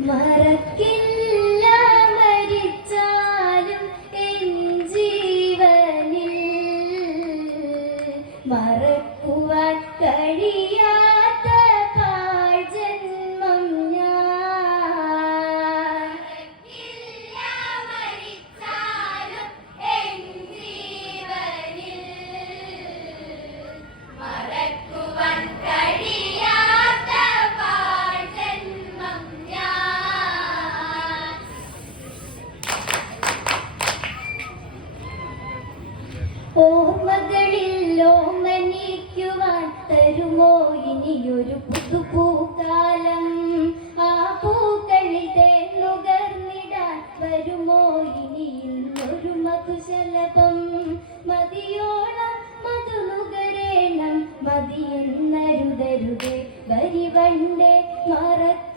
മറക്കില്ല തരുമോ? ഇനിയൊരു പുതുപൂക്കാലം. ആ പൂക്കളിൽ തേന്നുകർന്നിടാൻ വരുമോ? ഇനി ഇന്നൊരു മധുശലഭം. മതിയോളം മധുനുകരേണം. മതിയെന്നരുതരുതേ വരിവണ്ടേ മറക്ക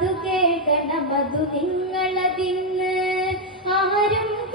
അതു കേൾക്കണം അതു നിങ്ങളതിന്ന്. ആരും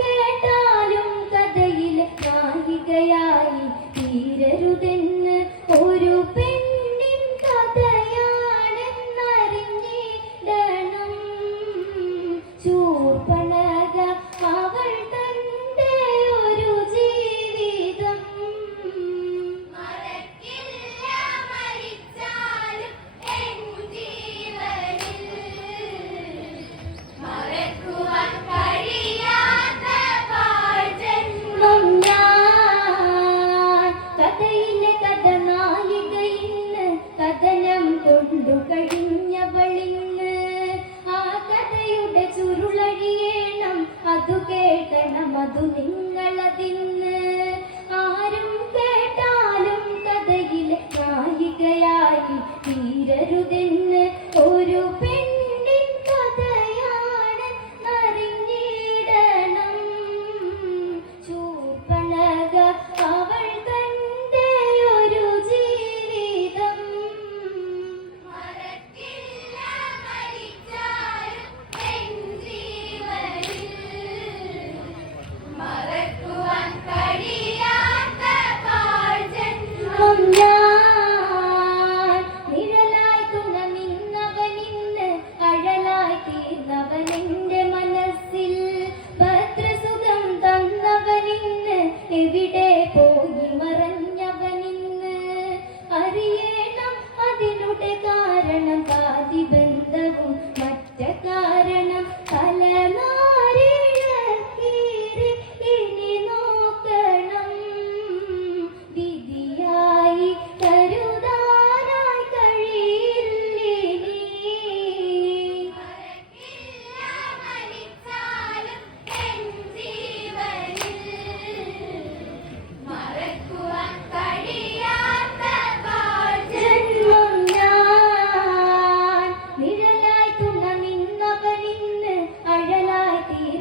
കണ്ടു ആ കഥയുടെ ചുരുളഴിയേണം. അതു കേൾക്കണം അതു നിങ്ങളതിന്ന്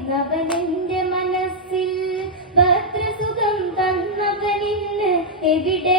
എന്നവനെന്റെ മനസ്സിൽ ഭദ്രസുഖം തന്നവനിന്ന് എവിടെ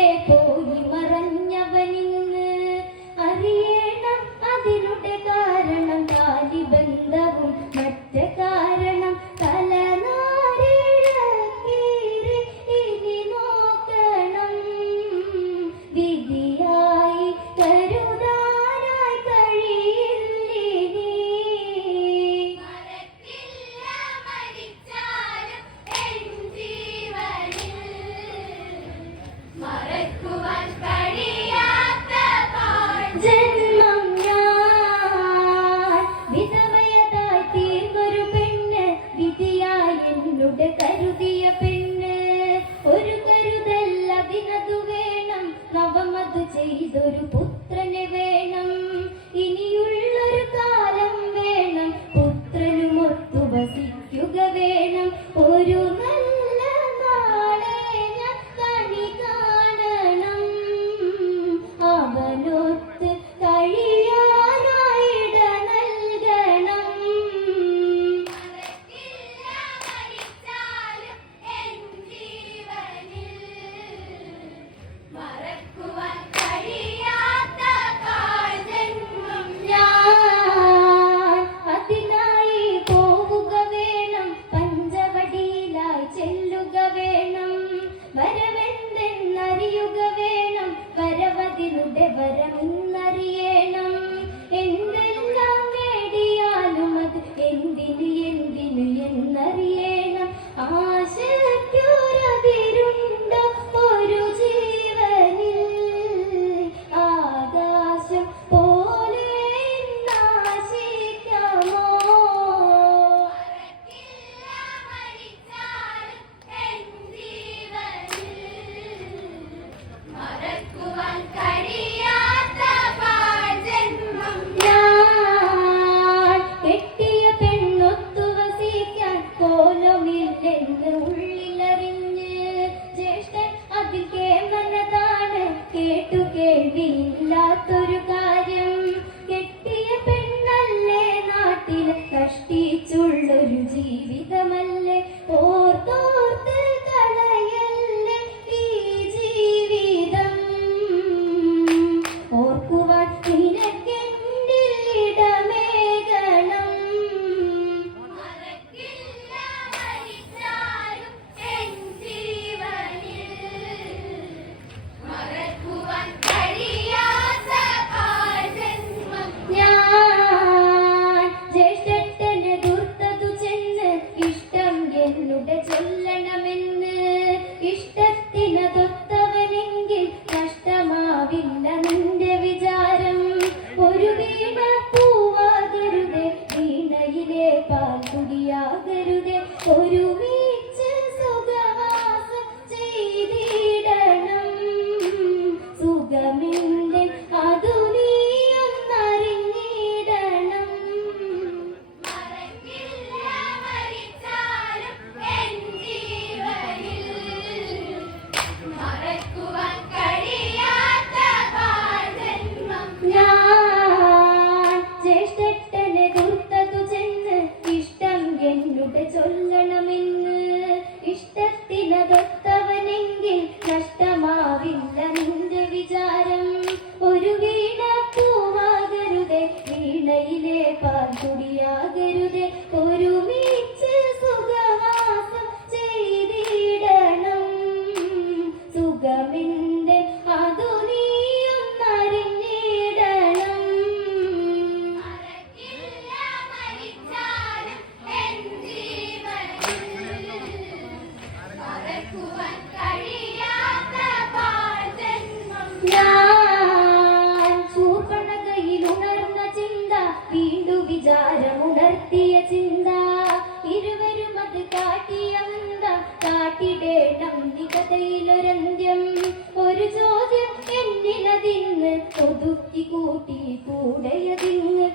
नहीं ले पा चुड़िया കൂടയതിന്ന് ഒതുക്കി കൂട്ടി കൂടയതിന്ന്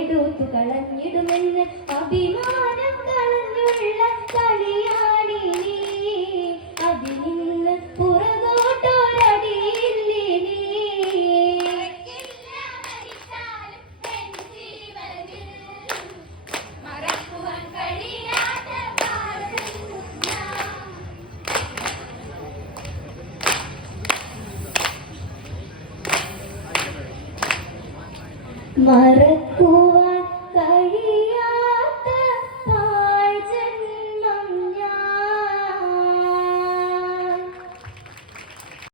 എടുത്തു കളഞ്ഞിടുമെന്ന് അഭിമാനം കളഞ്ഞുള്ള കളിയാ മറക്കൂ